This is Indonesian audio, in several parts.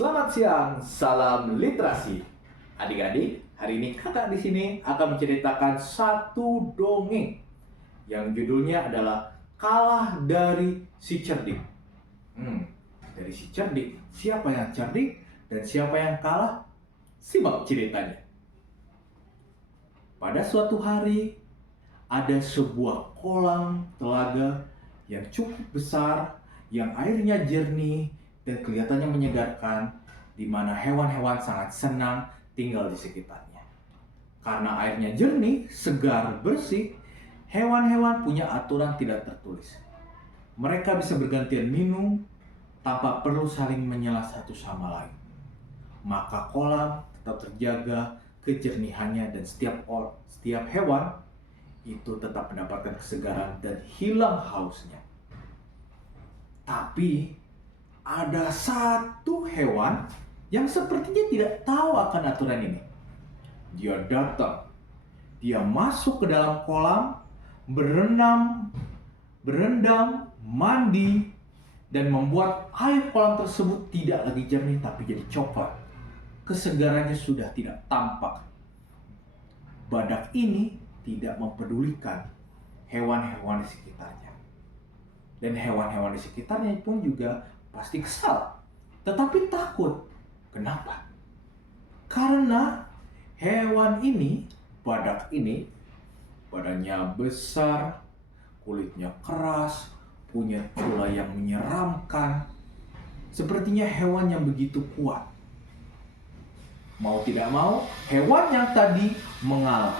Selamat siang, salam literasi. Adik-adik, hari ini kakak di sini akan menceritakan satu dongeng yang judulnya adalah Kalah dari si Cerdik. Dari si cerdik, siapa yang cerdik dan siapa yang kalah? Simak ceritanya. Pada suatu hari, ada sebuah kolam telaga yang cukup besar, yang airnya jernih dan kelihatannya menyegarkan, di mana hewan-hewan sangat senang tinggal di sekitarnya. Karena airnya jernih, segar, bersih, hewan-hewan punya aturan tidak tertulis. Mereka bisa bergantian minum tanpa perlu saling menyela satu sama lain. Maka kolam tetap terjaga kejernihannya dan setiap hewan itu tetap mendapatkan kesegaran dan hilang hausnya. Tapi ada satu hewan yang sepertinya tidak tahu akan aturan ini. Dia datang, dia masuk ke dalam kolam, berendam, mandi, dan membuat air kolam tersebut tidak lagi jernih tapi jadi coklat. Kesegarannya sudah tidak tampak. Badak ini tidak mempedulikan hewan-hewan di sekitarnya. Dan hewan-hewan di sekitarnya pun juga pasti kesal, tetapi takut. Kenapa? Karena hewan ini, badak ini, badannya besar, kulitnya keras, punya cula yang menyeramkan. Sepertinya hewan yang begitu kuat. Mau tidak mau, hewan yang tadi mengalah.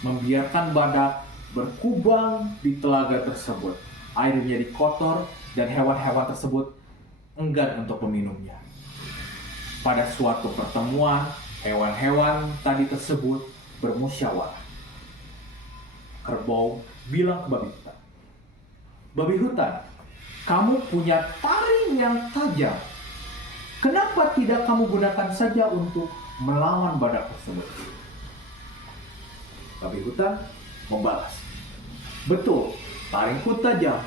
Membiarkan badak berkubang di telaga tersebut. Airnya jadi kotor dan hewan-hewan tersebut enggan untuk meminumnya. Pada suatu pertemuan, hewan-hewan tadi tersebut bermusyawarah. Kerbau bilang ke babi hutan, "Babi hutan, kamu punya taring yang tajam. Kenapa tidak kamu gunakan saja untuk melawan badak tersebut?" Babi hutan membalas, "Betul, taringku tajam.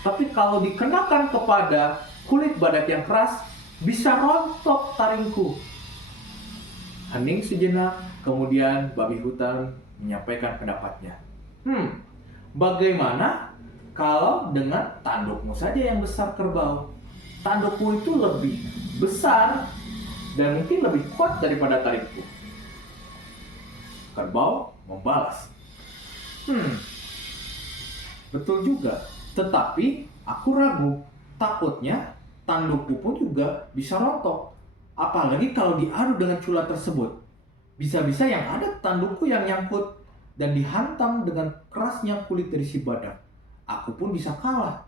Tapi kalau dikenakan kepada kulit badak yang keras, bisa rontok taringku." Hening sejenak, kemudian babi hutan menyampaikan pendapatnya. Bagaimana kalau dengan tandukmu saja yang besar, kerbau? Tandukmu itu lebih besar dan mungkin lebih kuat daripada taringku. Kerbau membalas, betul juga, tetapi aku ragu. Takutnya tandukku pun juga bisa rontok. Apalagi kalau diadu dengan cula tersebut. Bisa-bisa yang ada tandukku yang nyangkut dan dihantam dengan kerasnya kulit dari si badak. Aku pun bisa kalah.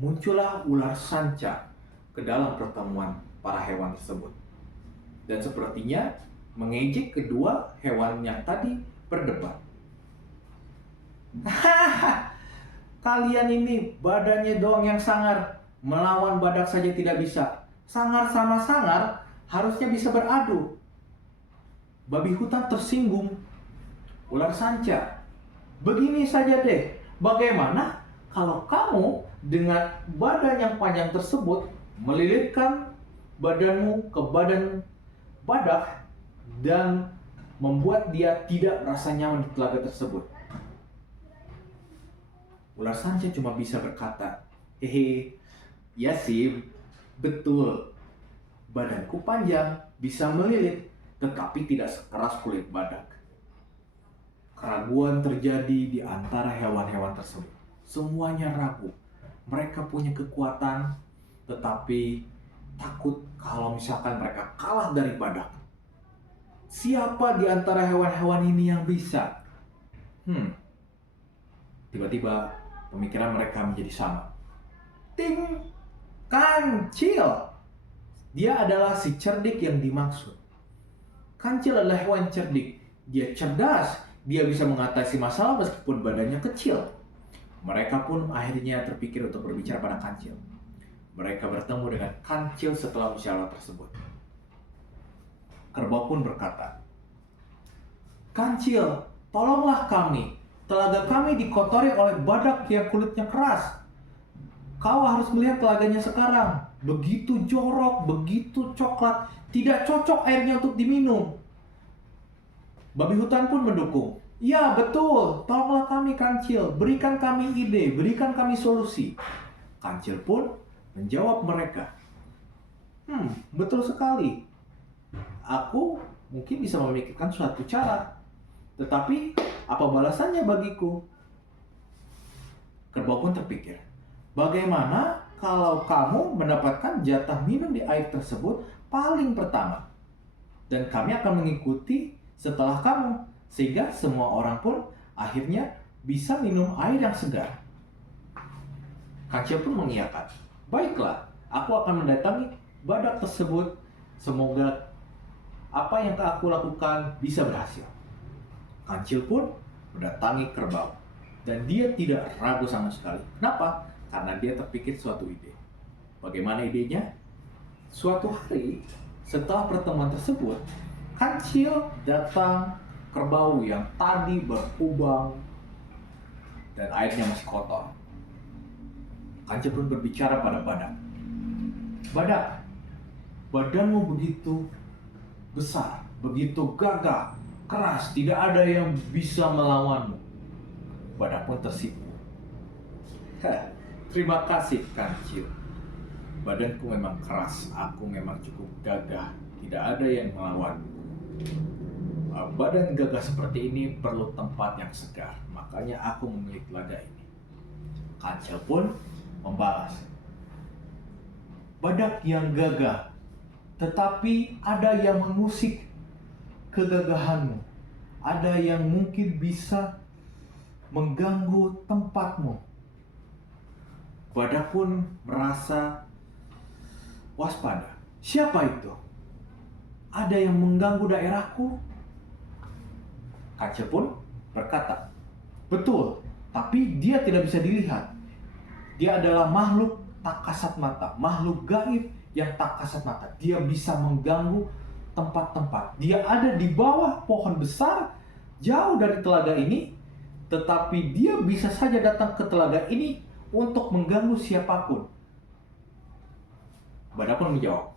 Muncullah ular sanca ke dalam pertemuan para hewan tersebut. Dan sepertinya mengejek kedua hewan yang tadi berdebat. Hahaha, kalian ini badannya doang yang sangar, melawan badak saja tidak bisa. Sangar sama sangar harusnya bisa beradu. Babi hutan tersinggung. Ular sanca, begini saja deh, bagaimana kalau kamu dengan badan yang panjang tersebut melilitkan badanmu ke badan badak dan membuat dia tidak merasa nyaman di telaga tersebut. Ular sanca cuma bisa berkata, ya sih, betul. Badanku panjang, bisa melilit, tetapi tidak sekeras kulit badak. Keraguan terjadi di antara hewan-hewan tersebut. Semuanya ragu. Mereka punya kekuatan, tetapi takut kalau misalkan mereka kalah dari badak. Siapa di antara hewan-hewan ini yang bisa? Tiba-tiba pemikiran mereka menjadi sama. Ting! Kancil! Dia adalah si cerdik yang dimaksud. Kancil adalah hewan cerdik. Dia cerdas. Dia bisa mengatasi masalah meskipun badannya kecil. Mereka pun akhirnya terpikir untuk berbicara pada Kancil. Mereka bertemu dengan Kancil setelah musyawarah tersebut. Kerbau pun berkata, "Kancil, tolonglah kami. Telaga kami dikotori oleh badak yang kulitnya keras. Kau harus melihat telaganya sekarang. Begitu jorok, begitu coklat, tidak cocok airnya untuk diminum. Babi hutan pun mendukung. Ya, betul. Tolonglah kami, Kancil. Berikan kami ide, berikan kami solusi. Kancil pun menjawab mereka. Betul sekali. Aku mungkin bisa memikirkan suatu cara. Tetapi, apa balasannya bagiku? Kerbau pun terpikir. Bagaimana kalau kamu mendapatkan jatah minum di air tersebut paling pertama? Dan kami akan mengikuti setelah kamu. Sehingga semua orang pun akhirnya bisa minum air yang segar. Kancil pun mengiyakan. Baiklah, aku akan mendatangi badak tersebut. Semoga apa yang aku lakukan bisa berhasil. Kancil pun mendatangi kerbau. Dan dia tidak ragu sama sekali. Kenapa? Karena dia terpikir suatu ide. Bagaimana idenya? Suatu hari setelah pertemuan tersebut, Kancil datang kerbau yang tadi berkubang dan airnya masih kotor. Kancil pun berbicara pada badak. Badak, badanmu begitu besar, begitu gagah, keras, tidak ada yang bisa melawanmu. Badak pun tersipu. Terima kasih, Kancil. Badanku memang keras, aku memang cukup gagah, tidak ada yang melawanku. Badan gagah seperti ini perlu tempat yang segar, makanya aku memilih telaga ini. Kancil pun membalas. Badak yang gagah, tetapi ada yang mengusik kegagahanmu. Ada yang mungkin bisa mengganggu tempatmu. Badak pun merasa waspada. Siapa itu? Ada yang mengganggu daerahku? Kancil pun berkata, betul, tapi dia tidak bisa dilihat. Dia adalah makhluk tak kasat mata, makhluk gaib yang tak kasat mata. Dia bisa mengganggu tempat-tempat. Dia ada di bawah pohon besar, jauh dari telaga ini, tetapi dia bisa saja datang ke telaga ini untuk mengganggu siapapun. Badak pun menjawab,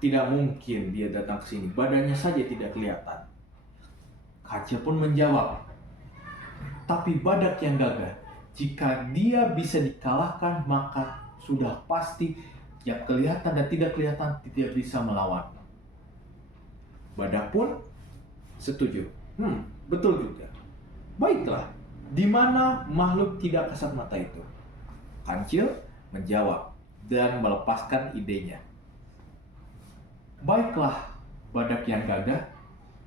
tidak mungkin dia datang ke sini, badannya saja tidak kelihatan. Kancil pun menjawab, tapi badak yang gagah, jika dia bisa dikalahkan, maka sudah pasti yang kelihatan dan tidak kelihatan tidak bisa melawan. Badak pun setuju. Betul juga. Baiklah, di mana makhluk tidak kasat mata itu? Kancil menjawab dan melepaskan idenya. Baiklah, badak yang gagah,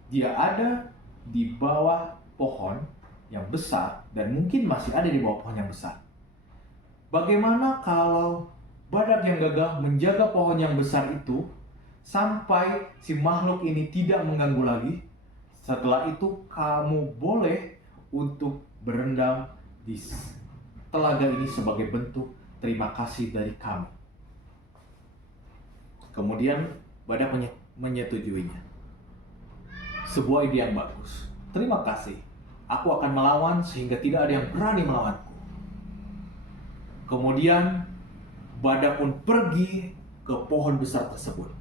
dia ada di bawah pohon yang besar dan mungkin masih ada di bawah pohon yang besar. Bagaimana kalau badak yang gagah menjaga pohon yang besar itu sampai si makhluk ini tidak mengganggu lagi? Setelah itu kamu boleh untuk berendam di telaga ini sebagai bentuk terima kasih dari kami. Kemudian badak menyetujuinya. Sebuah ide yang bagus. Terima kasih. Aku akan melawan sehingga tidak ada yang berani melawanku. Kemudian badak pun pergi ke pohon besar tersebut.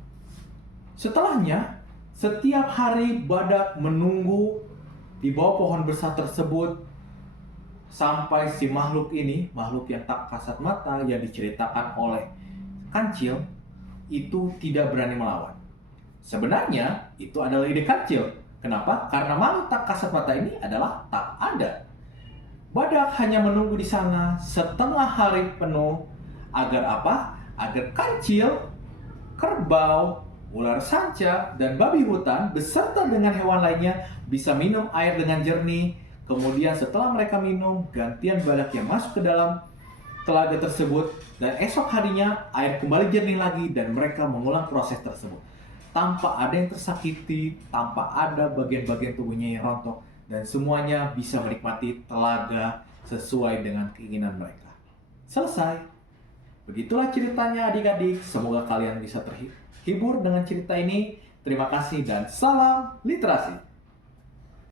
Setelahnya, setiap hari badak menunggu di bawah pohon besar tersebut sampai si makhluk ini, makhluk yang tak kasat mata yang diceritakan oleh Kancil, itu tidak berani melawan. Sebenarnya itu adalah ide Kancil. Kenapa? Karena makhluk tak kasat mata ini adalah tak ada. Badak hanya menunggu di sana setengah hari penuh agar apa? Agar Kancil, kerbau, ular sanca, dan babi hutan beserta dengan hewan lainnya bisa minum air dengan jernih. Kemudian setelah mereka minum, gantian badak yang masuk ke dalam telaga tersebut, dan esok harinya air kembali jernih lagi dan mereka mengulang proses tersebut tanpa ada yang tersakiti, tanpa ada bagian-bagian tubuhnya yang rontok, dan semuanya bisa menikmati telaga sesuai dengan keinginan mereka. Selesai. Begitulah ceritanya adik-adik. Semoga kalian bisa terhibur dengan cerita ini. Terima kasih dan salam literasi.